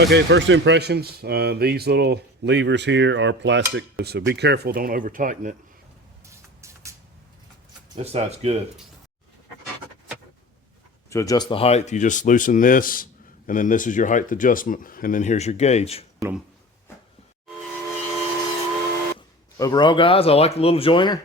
Okay, first impressions. These little levers here are plastic, so be careful, don't over tighten it. This side's good. To adjust the height, you just loosen this, and then this is your height adjustment, and then here's your gauge. Overall, guys, I like the little joiner.